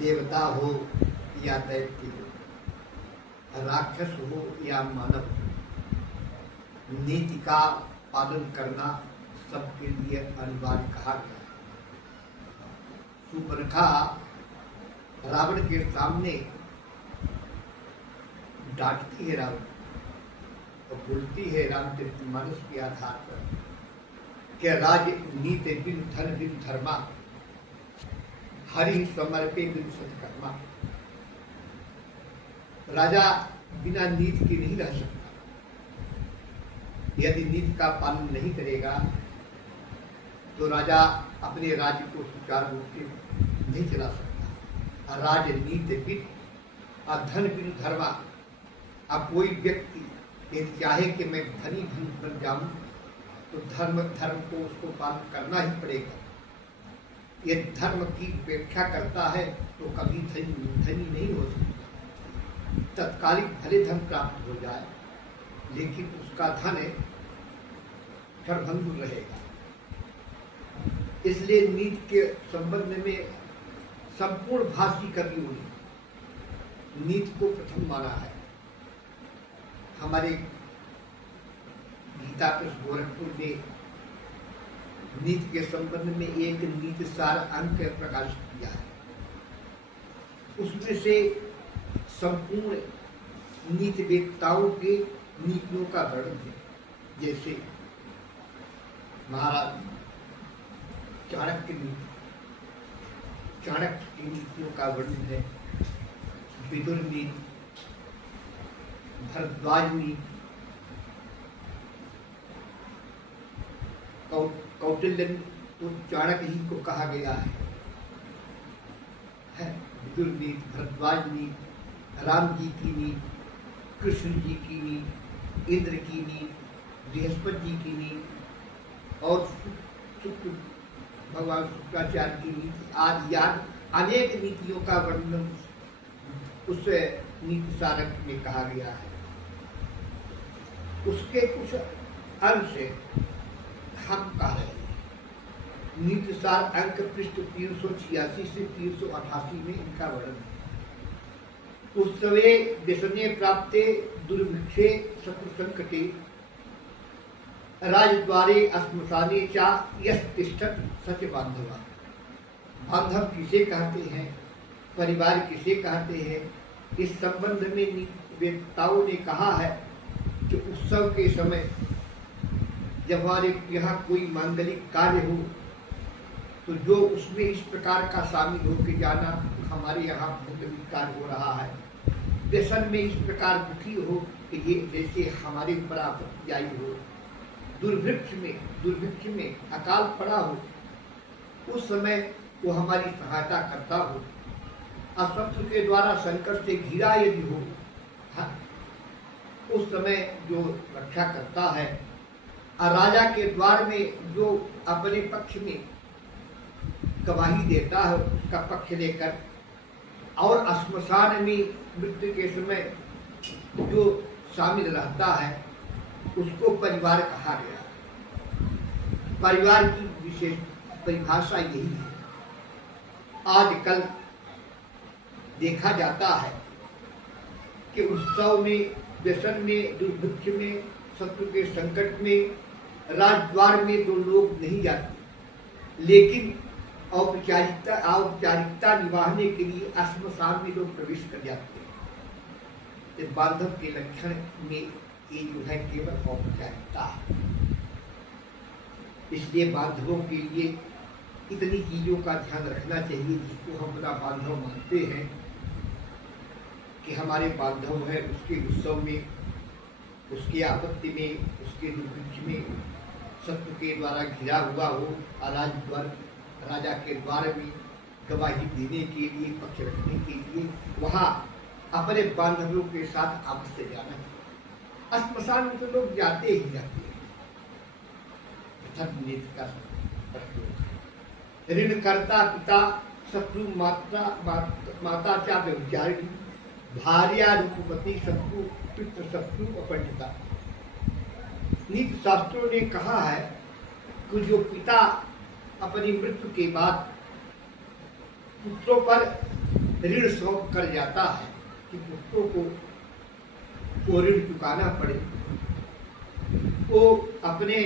देवता हो या दैत्य हो, राक्षस हो या मानव, नीति का पालन करना सबके लिए अनिवार्य कहा गया है। सुपर्णखा रावण के सामने डांटती है रावण और बोलती है रामचरितमानस के आधार पर कि राज नीति बिन धन बिन धर्मा, हरि समर्पे बिन सत्कर्मा। राजा बिना नीति के नहीं रह सकता। यदि नीति का पालन नहीं करेगा तो राजा अपने राज्य को सुचारू रूप से नहीं चला सकता। राजनीति बिन और धन बिन धर्मा। अब कोई व्यक्ति यदि चाहे कि मैं धनी बन जाऊं तो धर्म को उसको पालन करना ही पड़ेगा। यदि धर्म की उपेक्षा करता है तो कभी धनी नहीं हो सकता। तत्कालिक भले धन प्राप्त हो जाए लेकिन उसका धन क्षणभंगुर रहेगा। इसलिए नीति के संबंध में संपूर्ण भाषी कवियों ने नीति को प्रथम माना है। हमारे गीता प्रेस गोरखपुर ने नीति के संबंध में एक नीति सार अंक प्रकाशित किया है। उसमें से संपूर्ण नीति वेत्ताओं के नीतियों का वर्णन है। जैसे महाराज चाणक्य की नीतियों का वर्णन है, विदुर नीति, भरद्वाज नीति, कौटिल्य तो चाणक्य ही को कहा गया है। विदुर नीति, भरद्वाज नीति, राम जी की नीति, कृष्ण जी की नीति, इंद्र की नीति, बृहस्पति जी की नीति और भगवान शुक्राचार्य की नीति आदि अनेक नीतियों का वर्णन उस नीति सारक में कहा गया है। उसके कुछ अंश हम कह रहे हैं। नीति सार अंक पृष्ठ 386 से 388 में इनका वर्णन है। उत्सवे व्यसने प्राप्ते दुर्भिक्षे शत्रु संकटे राजद्वारे अस्मशाने चा यस तिष्ठत सच बांधवा। बांधव किसे कहते हैं, परिवार किसे कहते हैं, इस संबंध में वेत्ताओं ने कहा है कि उत्सव के समय जब हमारे यहाँ कोई मांगलिक कार्य हो तो जो उसमें इस प्रकार का शामिल हो के जाना, हमारे यहाँ मांगलिक कार्य हो रहा है, व्यसन में इस प्रकार दुखी हो कि ये जैसे हमारे ऊपर आपत्ति आई हो, दुर्भिक्ष में अकाल पड़ा हो, उस समय वो हमारी सहायता करता हो, शत्रु के द्वारा संकट से घिरा यदि हो, उस समय जो रक्षा करता है, और राजा के द्वार में जो अपने पक्ष में गवाही देता है उसका पक्ष लेकर, और श्मशान में मृत्यु के समय जो शामिल रहता है उसको परिवार कहा गया। परिवार की विशेष परिभाषा यही है। आजकल देखा जाता है कि उत्सव में, व्यसन में, दुर्भिक्ष में, शत्रु के संकट में राजद्वार में तो लोग नहीं जाते, लेकिन औपचारिकता निभाने के लिए श्मशान में लोग प्रवेश कर जाते हैं। तो बांधव के लक्षण में ये जो है केवल औपचारिकता है। इसलिए बांधवों के लिए इतनी चीजों का ध्यान रखना चाहिए जिसको हम अपना बांधव मानते हैं कि हमारे बांधव है, उसके उत्सव में, उसकी आपत्ति में, उसके दुर्भिक्ष में शत्रु के द्वारा घिरा हुआ हो, राजा के द्वार में गवाही देने के लिए, पक्ष रखने के लिए वहाँ अपने बांधवों के साथ अवश्य जाना है। श्मशान में तो लोग जाते ही जाते हैं। नीति का ऋण करता पिता शत्रु माता चा व्यभिचारिणी, भार्या रूपवती शत्रु पितृ शत्रु अपंडिता। नीति शास्त्रों ने कहा है कि जो पिता अपनी मृत्यु के बाद पुत्रों पर ऋण सौंप कर जाता है कि पुत्रों को वो ऋण चुकाना पड़े, वो अपने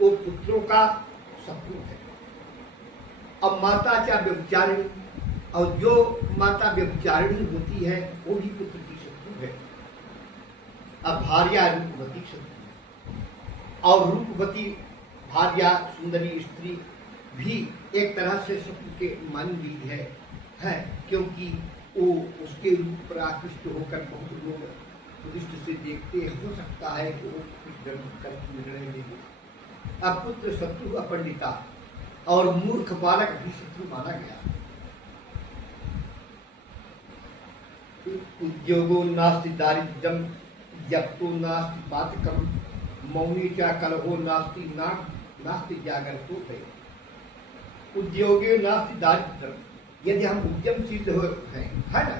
वो पुत्रों का शत्रु है। अब माता क्या व्यभिचारिणी, और जो माता व्यभिचारिणी होती है वो भी पुत्र की शत्रु है। अब भार्या रूपवती शत्रु, और रूपवती भार्या सुंदरी स्त्री भी एक तरह से शत्रु के मान ली है, क्योंकि वो उसके रूप पर आकृष्ट होकर बहुत लोग दृष्टि से देखते, हो सकता है कि वो कुछ गलत कर निर्णय ले। अब पुत्र शत्रु अपंडिता और मूर्ख बालक भी शत्रु माना गया। उद्योगो नास्ति दारिद्र्यम जप्तो नास्ति पातकम मौनी क्या कलहो नास्ति नास्ति जागरतो है। उद्योगे नास्ति दारिद्र्यम, यदि हम उद्यमशील हैं, है ना,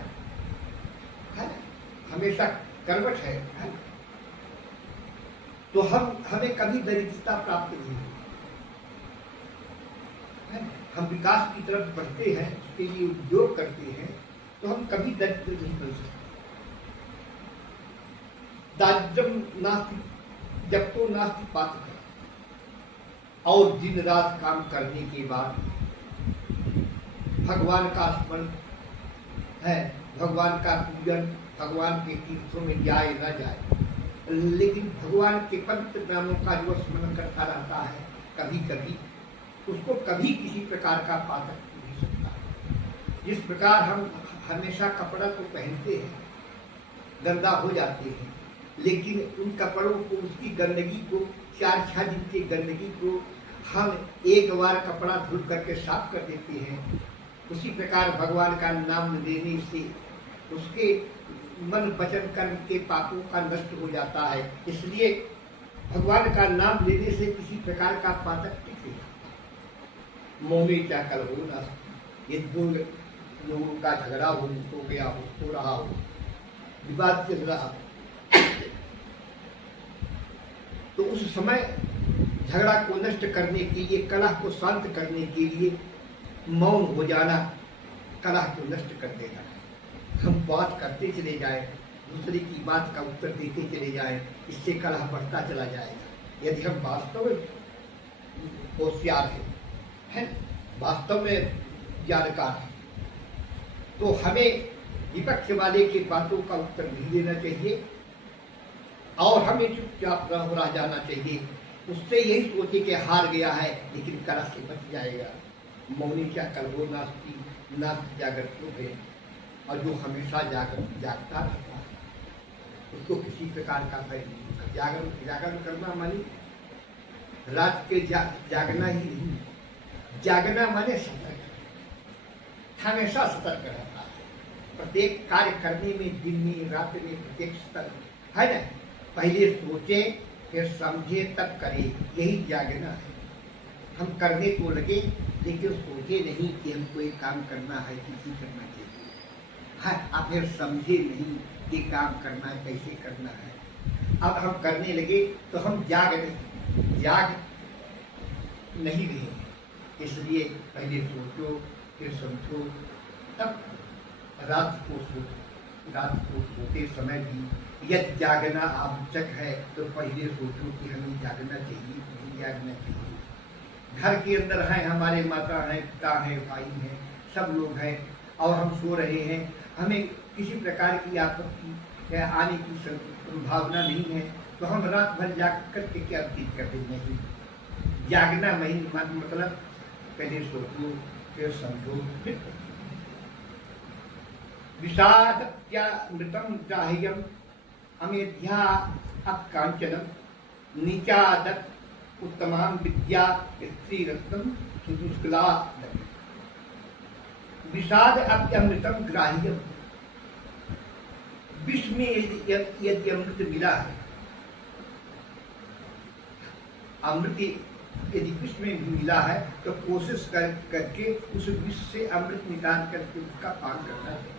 हमेशा कर्मठ है ना, तो हमें कभी दरिद्रता प्राप्त नहीं होगी। हम विकास की तरफ बढ़ते हैं, उसके लिए उद्योग करते हैं, तो हम कभी दरिद्र नहीं बन सकते। दारिद्र्यम नास्ति जप्तो नास्ति पातकम, और दिन रात काम करने के बाद भगवान का स्मरण है, भगवान का पूजन, भगवान के तीर्थों में जाए न जाए, लेकिन भगवान के पवित्र नामों का जो स्मरण करता रहता है, कभी कभी उसको कभी किसी प्रकार का पातक नहीं सकता। जिस प्रकार हम हमेशा कपड़ा तो पहनते हैं, गंदा हो जाते हैं, लेकिन उन कपड़ों को, उसकी गंदगी को, 4-6 दिन की गंदगी को हम एक बार कपड़ा धुल करके साफ कर देते हैं, उसी प्रकार भगवान का नाम लेने से उसके मन वचन कर्म के पापों का नष्ट हो जाता है। इसलिए भगवान का नाम लेने से किसी प्रकार का पातक नहीं। मोह में क्या कल हो ना, ये दो लोगों का झगड़ा हो गया हो रहा हो, विवाद चल रहा, तो उस समय झगड़ा को नष्ट करने के लिए, कलह को शांत करने के लिए मौन हो जाना कलह को नष्ट कर देगा। हम बात करते चले जाएं, दूसरे की बात का उत्तर देते चले जाएं, इससे कलह बढ़ता चला जाएगा। यदि हम वास्तव में होशियार हैं, वास्तव में जानकार हैं, तो हमें विपक्ष वाले की बातों का उत्तर नहीं देना चाहिए और हमें चुपचाप रह जाना चाहिए। उससे यही सोचे कि हार गया है, लेकिन कलह से बच जाएगा। मौनी क्या कलहो नास्ति नास्ति जागृतो है, और जो हमेशा जागता रहता है उसको किसी प्रकार का भय नहीं। जागरण करना मानी रात के जागना ही नहीं, जागना माने सतर्क, हमेशा सतर्क रहता है। प्रत्येक कार्य करने में, दिन में, रात में, प्रत्येक सतर्क है ना। पहले सोचे फिर समझे तब करे, यही जागना है। हम करने को लगे लेकिन सोचे नहीं कि हमको एक काम करना है, किसी करना चाहिए, हाँ, आप फिर समझे नहीं कि काम करना है, कैसे करना है। अब हम करने लगे तो हम जाग नहीं रहे। इसलिए पहले सोचो फिर समझो, तब रात को सोते समय भी यदि जागना आवश्यक है तो पहले सोचो कि हमें जागना चाहिए, नहीं जागना चाहिए। घर के अंदर हैं, हमारे माता हैं, पिता हैं, भाई हैं, सब लोग हैं, और हम सो रहे हैं, हमें किसी प्रकार की आपत्ति आने की संभावना नहीं है, तो हम रात भर जाग करके क्या चीज करते नहीं। जागना मतलब पहले सोचो फिर समझो फिर। विषाद क्या मृतम चाह्यम अमेध्या कांचनम नीचादत उत्तमाम विद्या स्त्री रत्नम सुदुष्कला। विषाद अप्यमृतम ग्राह्यम, विष में यदि अमृत मिला है, अमृत यदि विष में मिला है तो कोशिश करके उस विष से अमृत निकाल करके उसका पान करना है।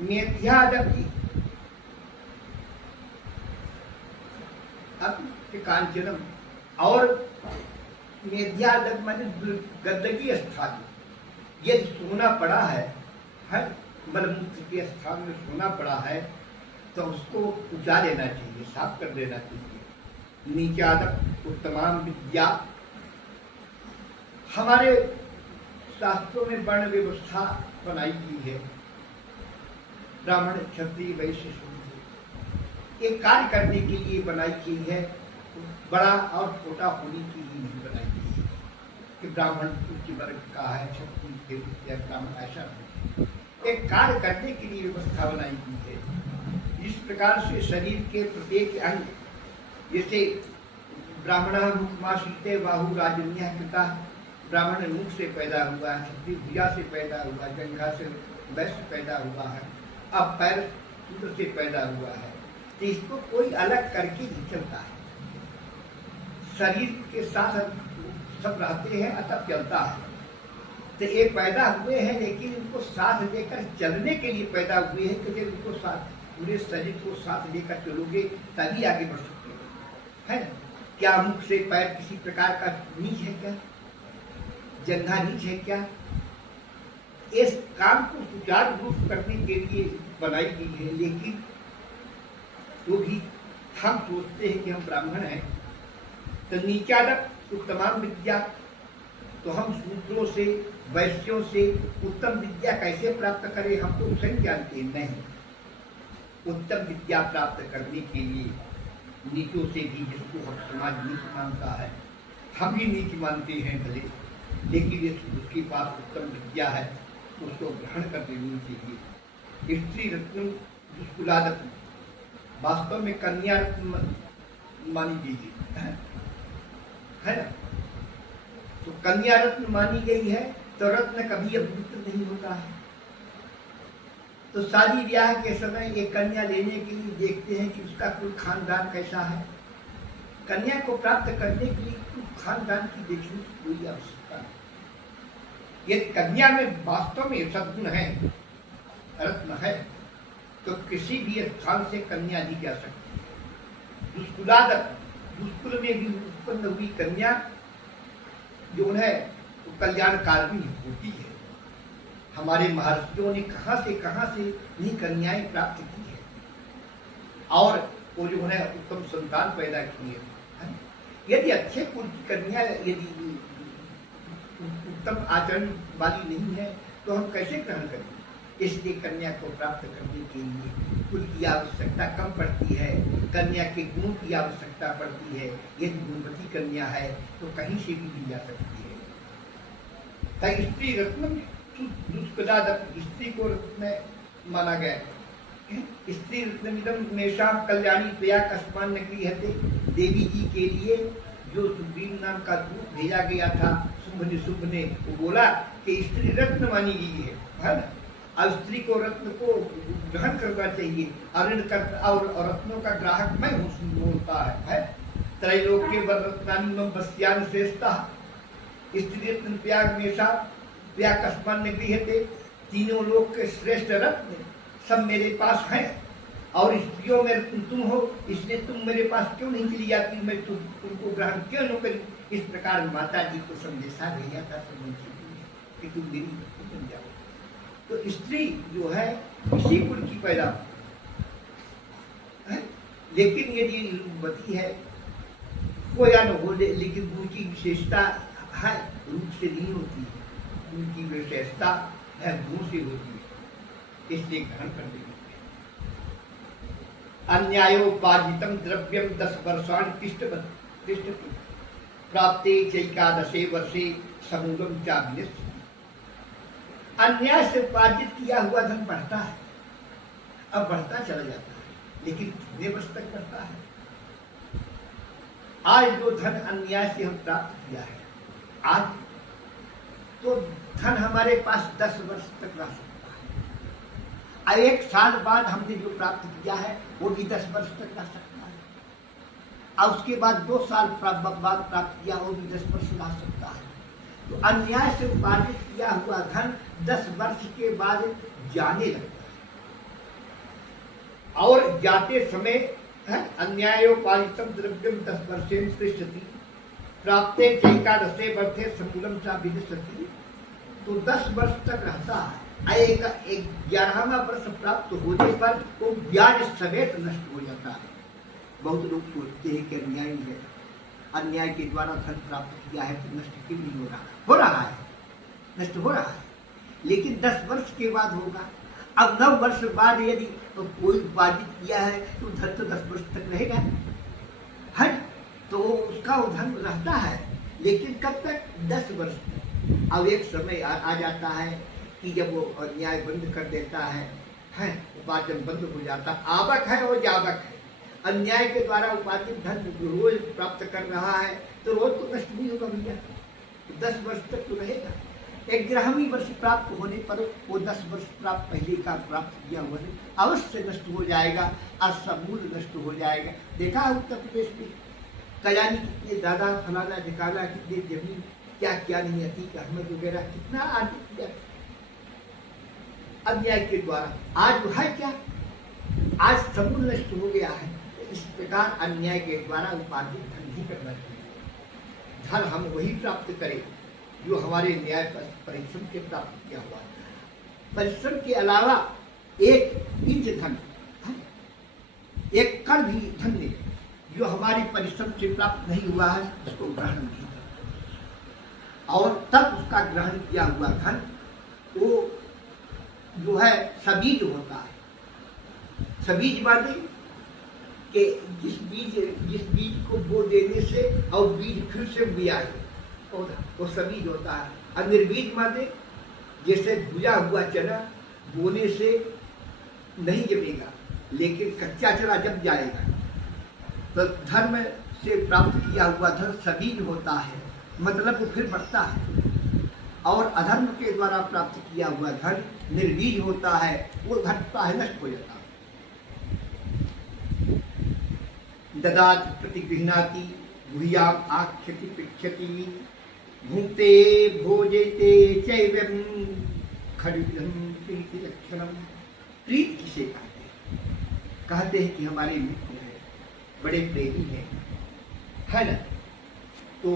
मेध्यादपि कांचनम, और मेध्यादक माने गंदगी स्थान, यदि सोना पड़ा है मलमूत्र के स्थान में सोना पड़ा है तो उसको उजा लेना चाहिए, साफ कर देना चाहिए। नीचादक उत्तमाम विद्या, हमारे शास्त्रों में वर्ण व्यवस्था बनाई गई है, ब्राह्मण क्षत्रिय वैश्य शूद्र, एक कार्य करने के लिए बनाई गई है, बड़ा और छोटा होने के लिए नहीं बनाई गई है कि ब्राह्मण उच्च वर्ग का है, क्षत्रिय ब्राह्मण ऐसा नहीं, एक कार्य करने के लिए व्यवस्था बनाई गई है। जिस प्रकार से शरीर के प्रत्येक अंग, जैसे ब्राह्मण मुखमासीते बाहु राजन्य कृता, ब्राह्मण मुख से पैदा हुआ है, क्षत्रिय भुजा से पैदा हुआ, जंघा से वैश्य पैदा हुआ है, अब पैर शूद्र से पैदा हुआ है, तो इसको कोई अलग करके नहीं चलता है, शरीर के साथ सब रहते हैं अतः चलता है। तो एक पैदा हुए हैं लेकिन इनको साथ लेकर चलने के लिए पैदा हुए हैं, क्योंकि उनको साथ, पूरे शरीर को साथ लेकर चलोगे तभी आगे बढ़ सकते हो, है ना। क्या मुख से पैर किसी प्रकार का नीच है क्या, जंघा नीच है क्या? इस काम को सुचारू रूप करने के लिए बनाई गई है, लेकिन तो भी हम सोचते हैं कि हम ब्राह्मण हैं तो नीचादक उत्तमाम विद्या, तो हम शूद्रों से वैश्यों से उत्तम विद्या कैसे प्राप्त करें, हम तो स्वयं जानते नहीं। उत्तम विद्या प्राप्त करने के लिए नीचों से भी, जिसको हम समाज नीच मानता है, हम भी नीच मानते हैं भले, लेकिन उसके पास उत्तम विद्या है उसको ग्रहण कर लेनी चाहिए। स्त्री रत्न दुष्कुलादत्न, वास्तव में कन्या रत्न मानी गई है ना, तो कन्या रत्न मानी गई है, तो रत्न कभी अभिवृत नहीं होता है। तो शादी ब्याह के समय एक कन्या लेने के लिए देखते हैं कि उसका कोई खानदान कैसा है, कन्या को प्राप्त करने के लिए कोई खानदान की देखने की कोई आवश्यकता नहीं। यदि कन्या में वास्तव में सद्गुण है, रत्न है, तो किसी भी स्थान से कन्या ली जा सकती है। दुष्कुलादक, दुष्कुल में भी उत्पन्न हुई कन्या जो है तो कल्याणकारिणी होती है। हमारे महर्षियों ने कहाँ से नहीं कन्याएं प्राप्त की है, और वो जो है उत्तम संतान पैदा किए है। यदि अच्छे कुल की कन्या यदि उत्तम आचरण वाली नहीं है तो हम कैसे ग्रहण करें? इसलिए कन्या को प्राप्त करने के लिए कुल की आवश्यकता कम पड़ती है, कन्या के गुण की आवश्यकता पड़ती है। यदि गुणवती कन्या है तो कहीं से भी ली जा सकती है। स्त्री रत्न दुष्कदादक, स्त्री को रत्न माना गया। स्त्री रत्नमिदं मेषाम कल्याणी प्रया कस्मान नगरी हते, देवी जी के लिए जो सुग्रीव नाम का दूत भेजा गया था, शुभ ने वो बोला कि स्त्री रत्न मानी गई है ना, और स्त्री को रत्न को ग्रहण करना चाहिए, और रत्नों का ग्राहक मैं हूँ बोलता है। त्रैलोक्य वर रत्नानि बस्यान श्रेष्ठा, स्त्री रत्न त्याग मेषा त्या कस्मान गृहते, तीनों लोक के श्रेष्ठ रत्न सब मेरे पास हैं, और स्त्रियों में रत्न तुम हो, इसलिए तुम मेरे पास क्यों नहीं चली जाती, मैं तुमको ग्रहण क्यों न करूं? इस प्रकार माता जी को संदेशा भेजा था कि तुम मेरी पत्नी बन जाओ। तो स्त्री जो है इसी कुल की पैदा है, लेकिन यदि रूपवती है वो या न हो, लेकिन गुण की विशेषता है, रूप से नहीं होती है, उनकी विशेषता है गुण से होती है, इसलिए ग्रहण कर देंगे। अन्यायोपार्जितम द्रव्यम 10 वर्षाणि तिष्ठति, प्राप्ते चैकादशे वर्षे समूलम चाभिनिष्ठति। अन्याय से उपार्जित किया हुआ धन बढ़ता है, अब बढ़ता चला जाता है, लेकिन कितने वर्ष तक बढ़ता है? आज जो धन अन्याय से हम प्राप्त किया है, आज तो धन हमारे पास 10 वर्ष तक रह सकता है, और 1 साल बाद हमने जो प्राप्त किया है वो भी 10 वर्ष तक रह सकता है, और उसके बाद 2 साल बाद प्राप्त किया वो भी 10 वर्ष रह सकता है। तो अन्याय से उपार्जित किया हुआ धन 10 वर्ष के बाद जाने लगता है, और जाते समय अन्यायोपार्जितम द्रव्यम 10 वर्षेण तिष्ठति, प्राप्ते चैकादशे वर्षे समूलम सा विदुषति, तो 10 वर्ष तक रहता है। एक 11वां वर्ष प्राप्त होने पर वो ब्याज समेत नष्ट हो जाता है। बहुत लोग सोचते हैं कि अन्याय है, अन्याय के द्वारा धन प्राप्त किया है तो नष्ट क्यों नहीं हो रहा है, नष्ट हो रहा है, लेकिन 10 वर्ष के बाद होगा। अब 9 वर्ष बाद यदि तो कोई उपार्जित किया है तो धन तो 10 वर्ष तक रहेगा, है, तो उसका वो धन रहता है, लेकिन कब तक? 10 वर्ष तक। अब एक समय आ जाता है कि जब वो अन्याय बंद कर देता है, उपार्जन बंद हो जाता, आवक है और जावक है। अन्याय के द्वारा उपार्जित धन रोज प्राप्त कर रहा है तो रोज तो नष्ट नहीं होगा भैया, 10 वर्ष तक तो रहेगा। 11वीं वर्ष प्राप्त होने पर वो 10 वर्ष प्राप्त पहले का प्राप्त किया हुआ अवश्य नष्ट हो जाएगा और समूल नष्ट हो जाएगा। देखा है उत्तर प्रदेश में कल्याणी कितने दादा फलाना ढिकाना कितने जमीन क्या क्या नहीं, अतीक अहमद वगैरह कितना अर्जित किया अन्याय के द्वारा। आज है क्या? आज समूल नष्ट हो गया है। इस प्रकार अन्याय के द्वारा उपार्जित धन ही करना चाहिए। धन हम वही प्राप्त करें जो हमारे न्याय परिश्रम के प्राप्त किया हुआ है। परिश्रम के अलावा एक इंच धन, एक कण भी धन ने जो हमारी परिश्रम से प्राप्त नहीं हुआ है उसको ग्रहण नहीं करता, और तब उसका ग्रहण किया हुआ धन वो जो है सबीज होता है। सबीज माने कि जिस बीज को बो देने से और बीज फिर से बिया वो सबीज होता है। और निर्बीज माने जैसे भुजा हुआ चना बोने से नहीं जमेगा, लेकिन कच्चा चना जब जाएगा। तो धर्म से प्राप्त किया हुआ धन सबीज होता है, मतलब वो फिर बढ़ता है, और अधर्म के द्वारा प्राप्त किया हुआ धन निर्बीज होता है, वो घटता है, नष्ट हो जाता है। ददाति प्रतिगृह्णाति भूयाम आख्यति पृच्छति भुंक्ते भोजयते चैवं खड्गं प्रीति लक्षणम। प्रीत किसे कहते हैं? कहते हैं कि हमारे मित्र हैं, बड़े प्रेमी हैं, है ना। तो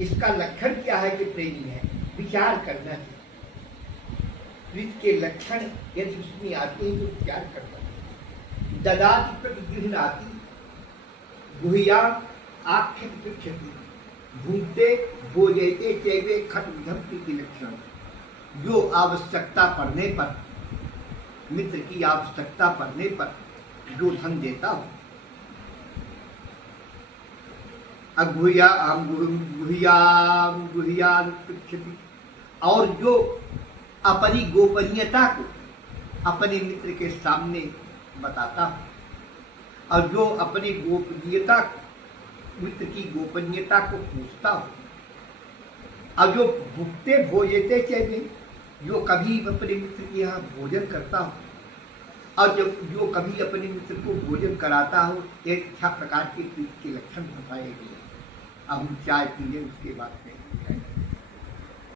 इसका लक्षण क्या है कि प्रेमी है? विचार करना चाहिए। प्रीत के लक्षण यदि उसमें आते हैं तो विचार करना चाहिए। ददाति प्रतिगृह्णाति गुह्याम आख्यति पृच्छति भुंक्ते भोजयते चैवे खड्गं प्रीति लक्षणम। जो आवश्यकता पड़ने पर, मित्र की आवश्यकता पड़ने पर जो धन देता हो, गुह्याम पृच्छति, और जो अपनी गोपनीयता को अपने मित्र के सामने बताता हो, और जो अपनी गोपनीयता, मित्र की गोपनीयता को पूछता हो, और जो भुगते भोजते चाहिए, जो कभी अपने मित्र के यहाँ भोजन करता हो, और जो कभी अपने मित्र को भोजन कराता हो, एक अच्छा प्रकार के प्रीत के लक्षण बताए गए। अब हम चाय पी लें, उसके बाद में